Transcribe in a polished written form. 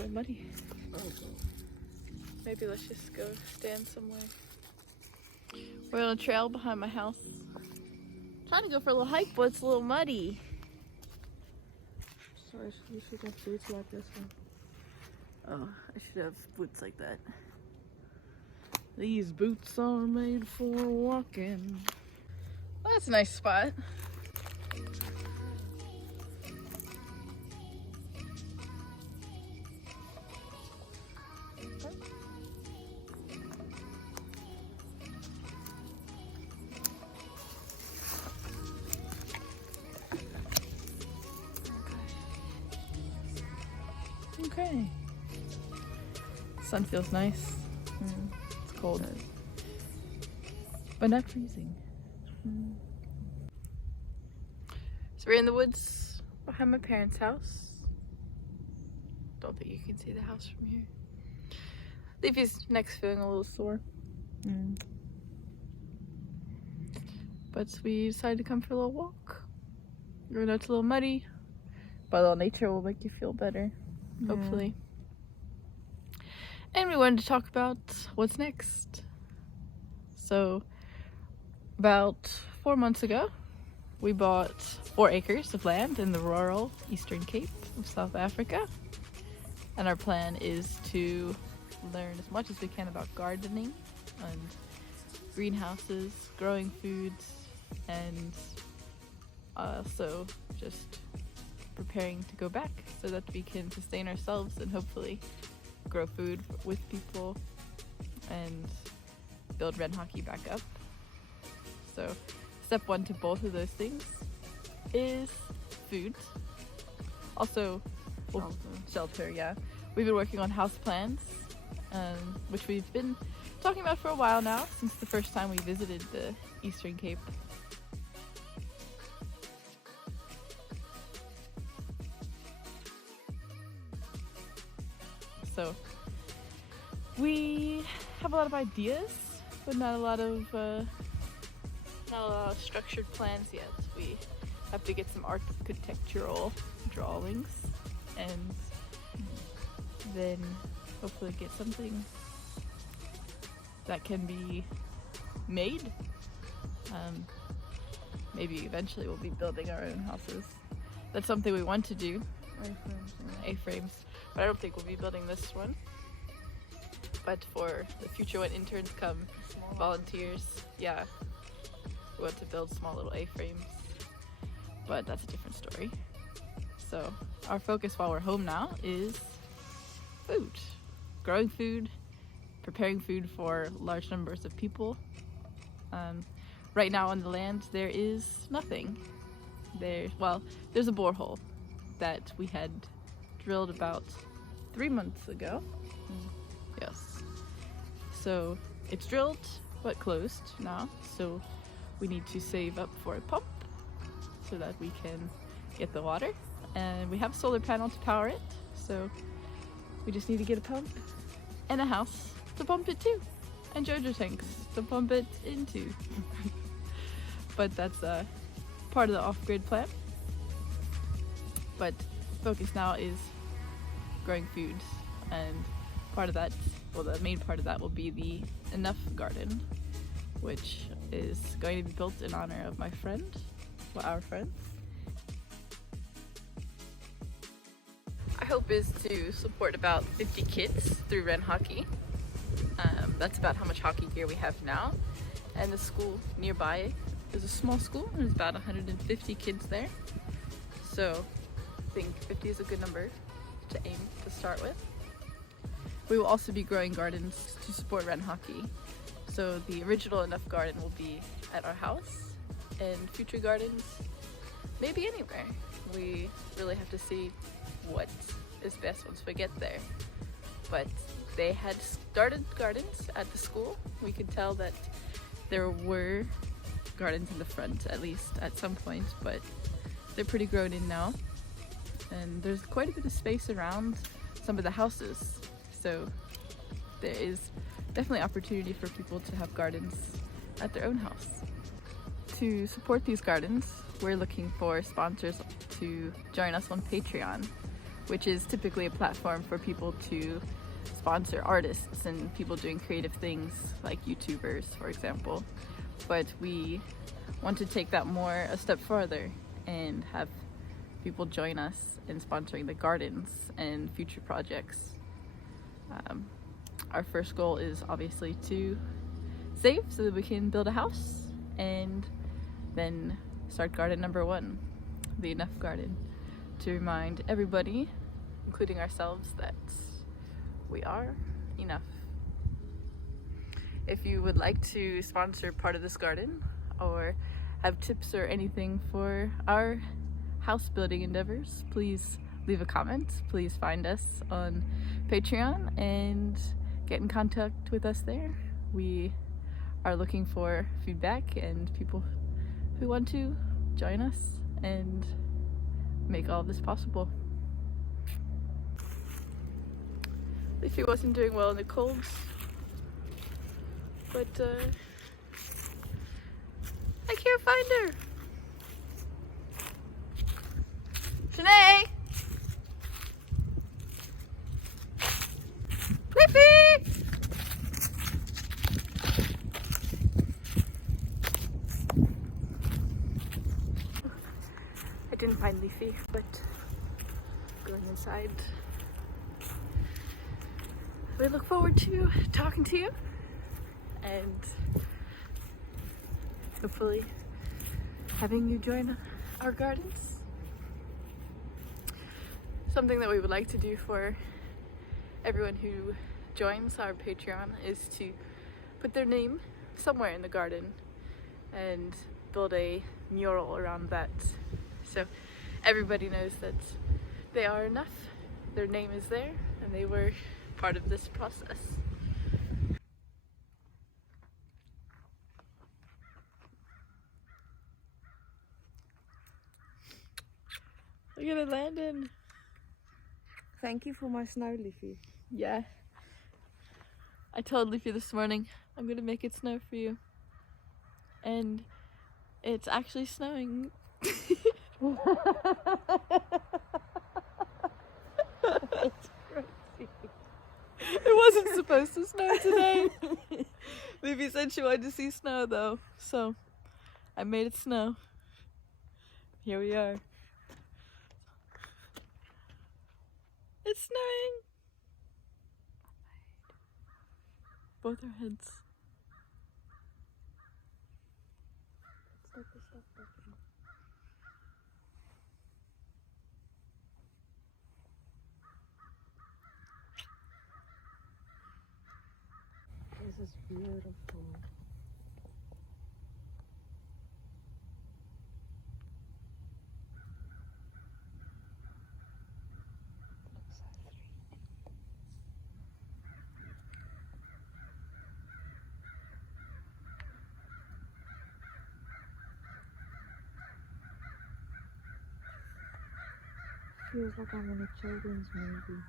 little muddy. Maybe let's just go stand somewhere. We're on a trail behind my house. Trying to go for a little hike, but it's a little muddy. Sorry, you should have boots like this one. Oh, I should have boots like that. These boots are made for walking. Well, that's a nice spot. Okay. Sun feels nice. It's cold, but not freezing. So we're in the woods behind my parents' house. Don't think you can see the house from here. Leafy's neck's feeling a little sore. But we decided to come for a little walk. Even though it's a little muddy, but a little nature will make you feel better, hopefully. And we wanted to talk about what's next. So, about 4 months ago, we bought 4 acres of land in the rural Eastern Cape of South Africa. And our plan is to learn as much as we can about gardening and greenhouses, growing foods, and also just preparing to go back so that we can sustain ourselves and hopefully grow food with people and build Ren Hockey back up. So step 1 to both of those things is food. Also, shelter, yeah. We've been working on house plans, which we've been talking about for a while now, since the first time we visited the Eastern Cape. So we have a lot of ideas, but not a lot of structured plans yet. We have to get some architectural drawings and then hopefully get something that can be made. Maybe eventually we'll be building our own houses. That's something we want to do. A-frames. But I don't think we'll be building this one. But for the future when interns come, volunteers, yeah, we want to build small little A-frames. But that's a different story. So our focus while we're home now is food. Growing food, preparing food for large numbers of people. Right now on the land there is nothing. There's a borehole that we had drilled about 3 months ago. Yes. So it's drilled but closed now. So we need to save up for a pump so that we can get the water. And we have a solar panel to power it. So we just need to get a pump and a house to pump it to. And Jojo tanks to pump it into. But that's part of the off-grid plan. But focus now is growing food, and part of that, well, the main part of that will be the Enough Garden, which is going to be built in honor of my friend, well, our friends. Our hope is to support about 50 kids through Ren Hockey. That's about how much hockey gear we have now. And the school nearby is a small school, and there's about 150 kids there. So I think 50 is a good number to aim to start with. We will also be growing gardens to support Ren Hockey. So the original Enough Garden will be at our house, and future gardens maybe anywhere. We really have to see what is best once we get there. But they had started gardens at the school. We could tell that there were gardens in the front, at least at some point, but they're pretty grown in now. And there's quite a bit of space around some of the houses. So there is definitely opportunity for people to have gardens at their own house. To support these gardens, we're looking for sponsors to join us on Patreon. which is typically a platform for people to sponsor artists and people doing creative things like YouTubers, for example. But we want to take that more a step further and have people join us in sponsoring the gardens and future projects. Our first goal is obviously to save so that we can build a house and then start garden number 1, the Enough Garden, to remind everybody, including ourselves, that we are enough. If you would like to sponsor part of this garden or have tips or anything for our house building endeavors, please leave a comment. Please find us on Patreon and get in contact with us there. We are looking for feedback and people who want to join us and make all of this possible. Leafy wasn't doing well in the colds, but I can't find her. Janae! Leafy! I didn't find Leafy, but going inside. We look forward to talking to you and hopefully having you join our gardens. Something that we would like to do for everyone who joins our Patreon is to put their name somewhere in the garden and build a mural around that, so everybody knows that they are enough, their name is there, and they were part of this process. Look at it landing. Thank you for my snow, Leafy. Yeah. I told Leafy this morning, I'm gonna make it snow for you. And it's actually snowing. It wasn't supposed to snow today. Leafy said she wanted to see snow though, so I made it snow. Here we are. It's snowing. Both our heads. This is beautiful. Feels like I'm in a children's movie.